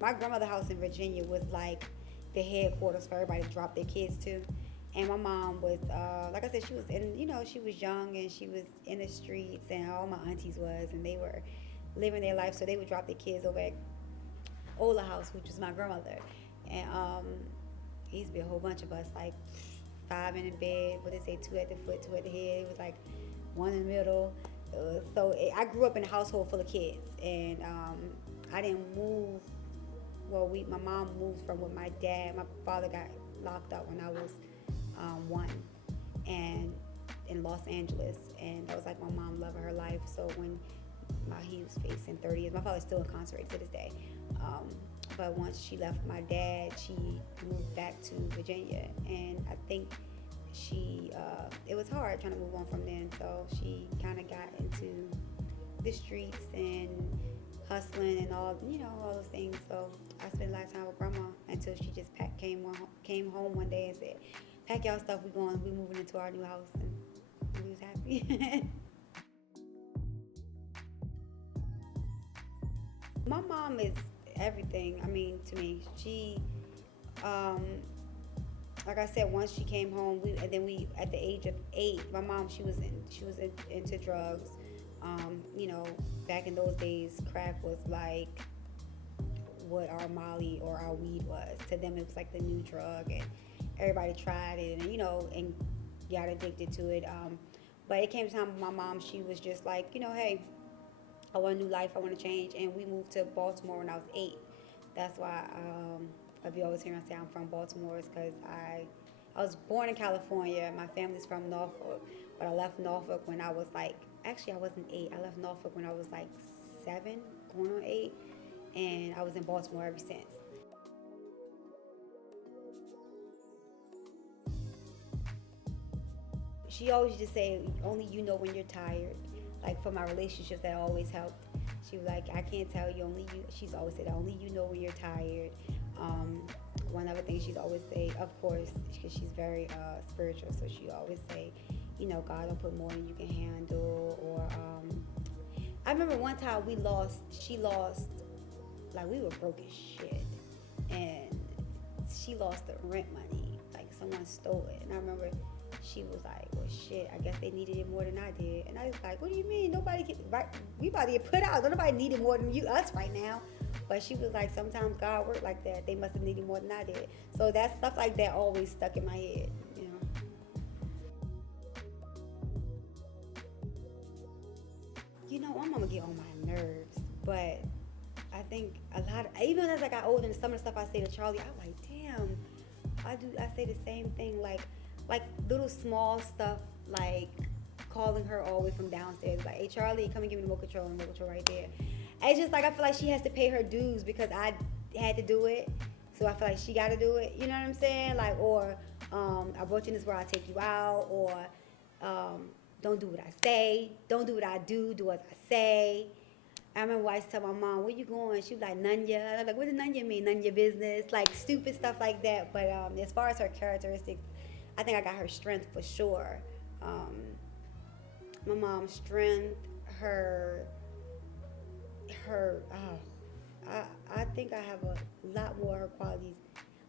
My grandmother's house in Virginia was like the headquarters for everybody to drop their kids to. And my mom was, like I said, she was in, she was young and she was in the streets, and all my aunties was, and they were living their life. So they would drop their kids over at Ola House, which was my grandmother. And it used to be a whole bunch of us, like 5 in the bed, what they say, 2 at the foot, 2 at the head. It was like 1 in the middle. I grew up in a household full of kids, and I didn't move. Well, my mom moved from with my dad. My father got locked up when I was 1, and in Los Angeles, and that was like my mom loving her life. So when he was facing 30 years, my father's still incarcerated to this day. But once she left my dad, she moved back to Virginia, and I think it was hard trying to move on from then. So she kind of got into the streets and hustling and all those things. So I spent a lot of time with grandma until she just came home one day and said, "Pack y'all stuff, we moving into our new house," and we was happy. My mom is everything. I mean, to me, she, like I said, once she came home, at the age of 8, my mom, she was into drugs. Back in those days, crack was like what our Molly or our weed was. To them, it was like the new drug, and everybody tried it, and got addicted to it. But it came time with my mom, she was just like, hey, I want a new life, I want to change. And we moved to Baltimore when I was 8. That's why, if you always hear me say I'm from Baltimore, it's because I was born in California. My family's from Norfolk, but I left Norfolk when I was like, actually I wasn't 8. I left Norfolk when I was like 7, going on 8, and I was in Baltimore ever since. She always just say, only you know when you're tired. Like for my relationships, that always helped. She was like, I can't tell you, only you. She's always said, only you know when you're tired. One other thing she's always say, of course, because she's very spiritual, so she always say, God don't put more than you can handle. Or I remember one time she lost, like we were broke as shit, and she lost the rent money, like someone stole it. And I remember she was like, well, shit, I guess they needed it more than I did. And I was like, what do you mean? We about to get put out. Nobody needed more than us right now. But she was like, sometimes God worked like that. They must have needed more than I did. So that stuff like that always stuck in my head, My mama get on my nerves, but I think even as I got older and some of the stuff I say to Charlie, I'm like, damn, I say the same thing, like little small stuff, like calling her all the way from downstairs, like, hey Charlie, come and give me the remote control right there. And it's just like I feel like she has to pay her dues because I had to do it, so I feel like she got to do it. You know what I'm saying? Like, or I brought you in this world, I'll take you out, or don't do what I say, don't do what I do as I say. I remember I used to tell my mom, where you going? She was like, none ya. I was like, what does none ya mean? None ya business. Like stupid stuff like that. But as far as her characteristics, I think I got her strength for sure. My mom's strength, I think I have a lot more of her qualities.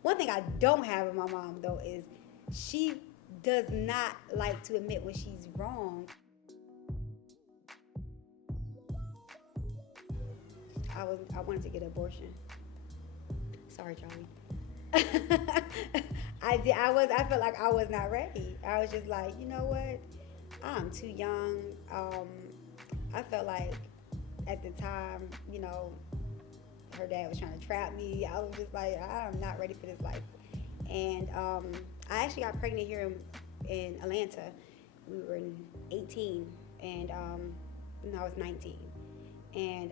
One thing I don't have in my mom though is she does not like to admit when she's wrong. I wanted to get an abortion. Sorry, Charlie. I felt like I was not ready. I was just like, you know what? I'm too young. I felt like at the time, her dad was trying to trap me. I was just like, I'm not ready for this life. And I actually got pregnant here in Atlanta. We were 18, and I was 19. And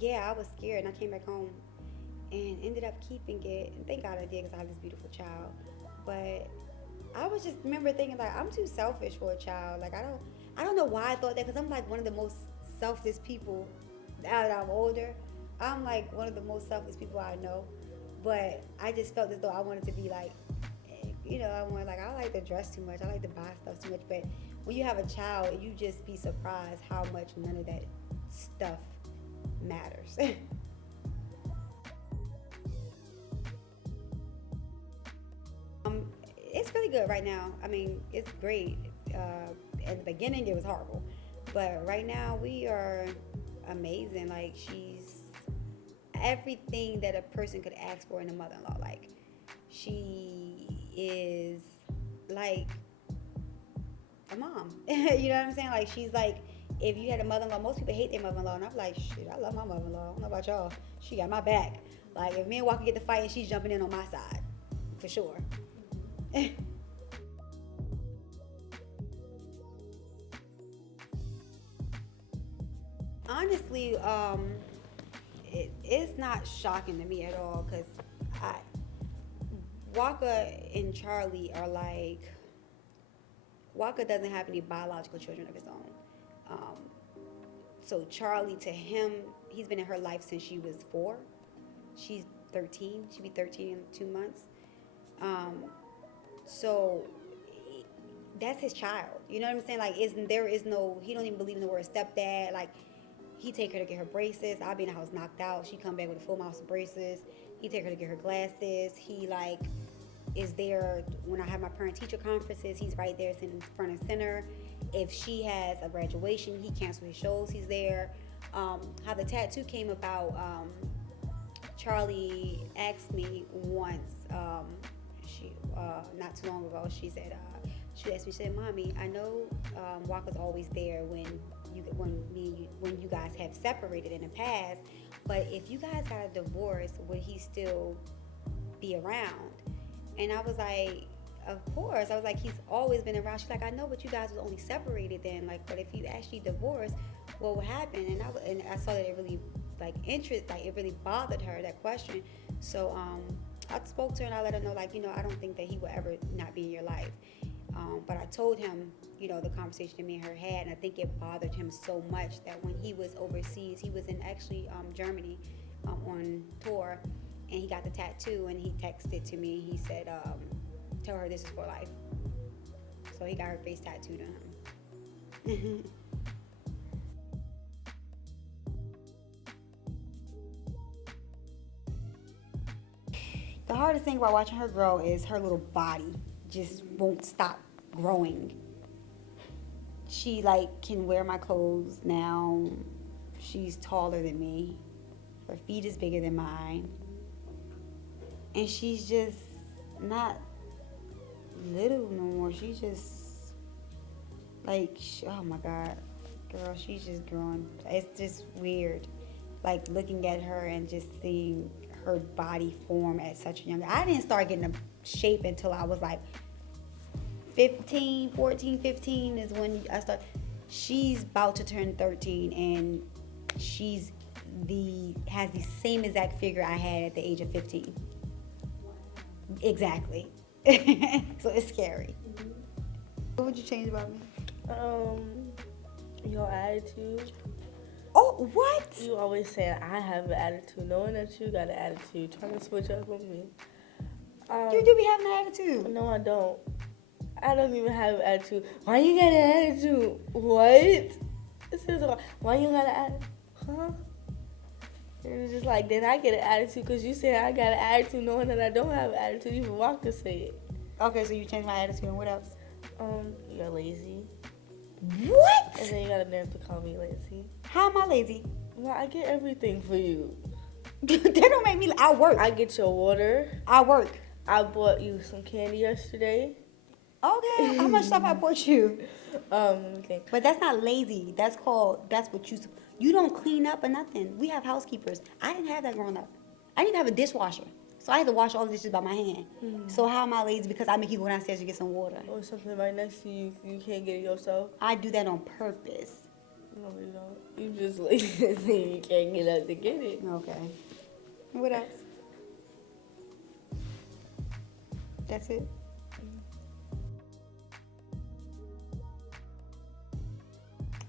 I was scared, and I came back home and ended up keeping it. And thank God I did, because I have this beautiful child. But I was just remember thinking like, I'm too selfish for a child. Like I don't know why I thought that, because I'm like one of the most selfless people. Now that I'm older, I'm like one of the most selfless people I know. But I just felt as though I wanted to be like, I like to dress too much. I like to buy stuff too much. But when you have a child, you just be surprised how much none of that stuff matters. really good right now. I mean, it's great. At the beginning, it was horrible, but right now we are amazing. Like, she's everything that a person could ask for in a mother-in-law. Like, she is like a mom. You know what I'm saying? Like, she's like, if you had a mother-in-law, most people hate their mother-in-law, and I'm like, shit, I love my mother-in-law. I don't know about y'all. She got my back. Like, if me and Walker get to fighting, she's jumping in on my side, for sure. Honestly, it's not shocking to me at all, because Walker and Charlie are like, Walker doesn't have any biological children of his own. So Charlie, to him, he's been in her life since she was 4. She's 13. She'll be 13 in 2 months. So that's his child. You know what I'm saying? Like, there is no, he don't even believe in the word stepdad. Like, he take her to get her braces. I'll be in the house knocked out. She come back with a full mouth of braces. He take her to get her glasses. He, like, is there when I have my parent-teacher conferences. He's right there sitting in front and center. If she has a graduation, he cancels his shows. He's there. How the tattoo came about, Charlie asked me once, she not too long ago, she said, she asked me, she said, Mommy, I know Walker's always there when you guys have separated in the past, but if you guys got a divorce, would he still be around? And I was like, of course. I was like, he's always been around. She's like, I know, but you guys was only separated then. Like, but if you actually divorced, what would happen? And I saw that it really it really bothered her, that question. So I spoke to her and I let her know, like, I don't think that he will ever not be in your life. But I told him, the conversation that me and her had, and I think it bothered him so much that when he was overseas, he was in actually Germany on tour, and he got the tattoo, and he texted to me. He said, tell her this is for life. So he got her face tattooed on him. The hardest thing about watching her grow is her little body just won't stop growing. She can wear my clothes now. She's taller than me. Her feet is bigger than mine. And she's just not little no more. She's just oh my God, girl, she's just growing. It's just weird, looking at her and just seeing her body form at such a young age. I didn't start getting a shape until I was 14, 15 is when I started. She's about to turn 13, and she's has the same exact figure I had at the age of 15. Exactly. So it's scary. Mm-hmm. What would you change about me? Your attitude. Oh, what? You always say I have an attitude, knowing that you got an attitude, trying to switch up on me. You do be having an attitude. No, I don't. I don't even have an attitude. Why you got an attitude? What? This is why you got an attitude? Huh? And it's just then I get an attitude because you said I got an attitude, knowing that I don't have an attitude. Even Walker said it. Okay, so you changed my attitude, and what else? You're lazy. What? And then you got a nerve to call me lazy. How am I lazy? Well, I get everything for you. That don't make me. I work. I get your water. I work. I bought you some candy yesterday. Okay, how much stuff I bought you? Okay. But that's not lazy. That's what you don't clean up or nothing. We have housekeepers. I didn't have that growing up. I didn't have a dishwasher. So I had to wash all the dishes by my hand. Mm-hmm. So how am I lazy? Because I make you go downstairs to get some water. Or something right next to you, you can't get it yourself. I do that on purpose. No, you don't. You just lazy. You can't get up to get it. Okay. What else? That's it?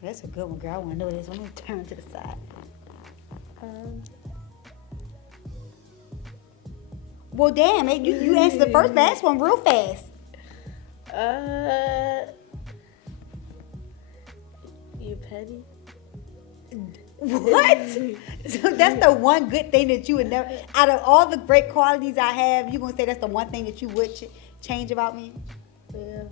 That's a good one, girl. I want to know this. Let me turn to the side. Well, damn, you answered the last one real fast. You petty? What? So that's the one good thing that you would never, out of all the great qualities I have, you gonna say that's the one thing that you would change about me? Yeah.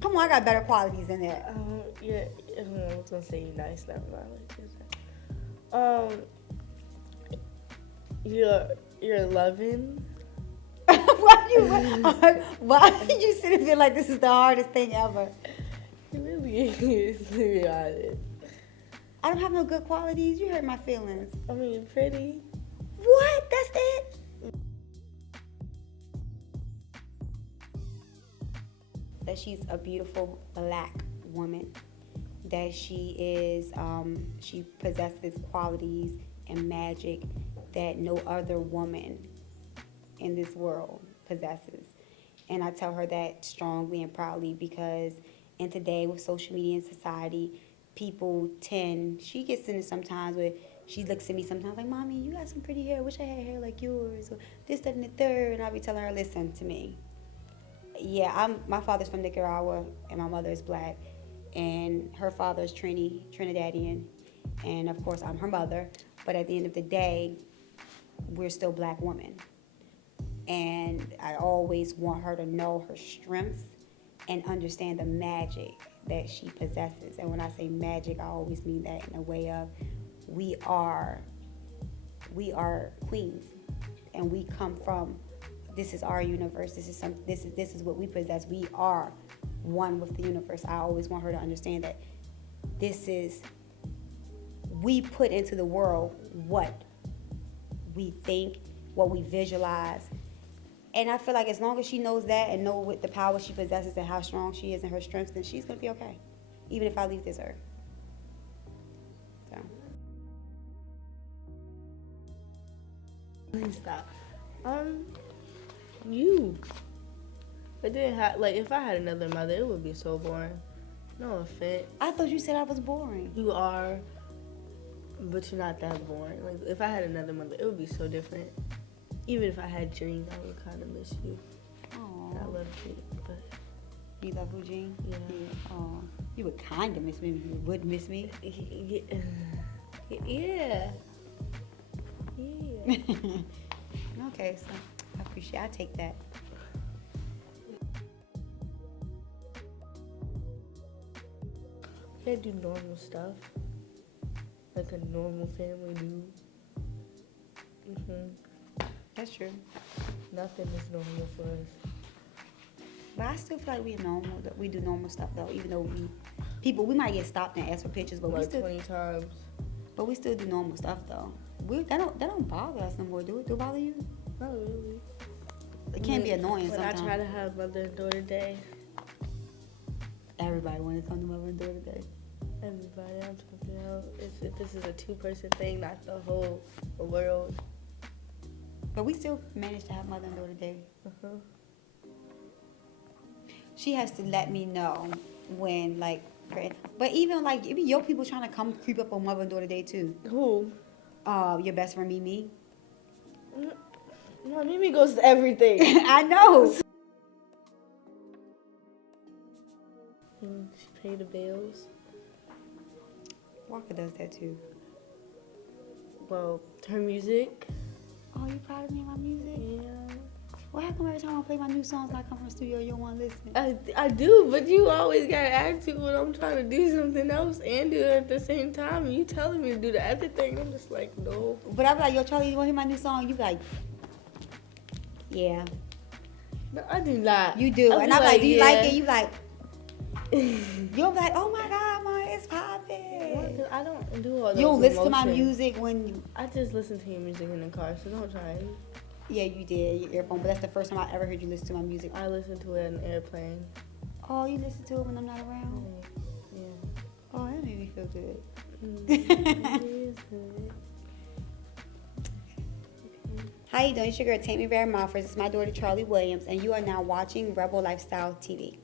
Come on, I got better qualities than that. Yeah. I was gonna say you nice. Never mind. You're loving. Why did you sit and feel like this is the hardest thing ever? It really is, to be honest. I don't have no good qualities. You hurt my feelings. I mean, pretty. What? That's it? That she's a beautiful black woman. That she is, she possesses qualities and magic that no other woman in this world possesses. And I tell her that strongly and proudly because in today with social media and society, people tend, she gets into sometimes where she looks at me sometimes like, Mommy, you got some pretty hair. Wish I had hair like yours. Or this, that, and the third. And I'll be telling her, listen to me. Yeah, my father's from Nicaragua and my mother is black. And her father is Trinidadian. And of course, I'm her mother. But at the end of the day, we're still black women. And I always want her to know her strengths and understand the magic that she possesses. And when I say magic, I always mean that in a way of we are queens, and we come from, this is our universe. This is what we possess. We are one with the universe. I always want her to understand that we put into the world what we think, what we visualize. And I feel like as long as she knows that and know what the power she possesses and how strong she is and her strengths, then she's going to be okay, even if I leave this earth. So. Please stop. You. It didn't have, like, if I had another mother, it would be so boring. No offense. I thought you said I was boring. You are, but you're not that boring. Like, if I had another mother, it would be so different. Even if I had Jean, I would kind of miss you. Aww. I love you, but... You love who, Jean? Yeah. Aw. You would kind of miss me, but you would miss me. Yeah. Okay, so I take that. I do normal stuff. Like a normal family do. That's true. Nothing is normal for us. But I still feel like we're normal. That we do normal stuff though, even though we might get stopped and ask for pictures, but like we still 20 times. But we still do normal stuff though. That don't bother us no more. Do it? Do it bother you? Not really. It can be annoying when sometimes. I try to have Mother and Daughter Day. Everybody want to come to Mother and Daughter Day. Everybody, I'm talking about. This is a 2-person thing, not the whole world. But we still managed to have Mother and Daughter Day. She has to let me know when, like, but even like, it be your people trying to come creep up on Mother and Daughter Day too. Who? Your best friend Mimi. No, Mimi goes to everything. I know. She paid the bills. Walker does that too. Well, her music. Oh, you proud of me and my music? Yeah. Well, how come every time I play my new songs and I come from the studio, you don't want to listen? I do, but you always got an attitude when I'm trying to do something else and do it at the same time. And you telling me to do the other thing. I'm just like, no. But I be like, yo, Charlie, you want to hear my new song? You be like, yeah. No, I do not. You do. And I'm like, do you like it? You like, you'll be like, oh my God, ma, it's popping. I don't do all those. You don't listen to my emotions. music when you... I just listen to your music in the car, so don't try it. Yeah, you did, your earphone, but that's the first time I ever heard you listen to my music. I listen to it in an airplane. Oh, you listen to it when I'm not around? Yeah. Oh, that made me feel good. It is good. How you doing? It's your girl, Tammy Rivera Malphurs. It's my daughter, Charlie Williams, and you are now watching Rebel Lifestyle TV.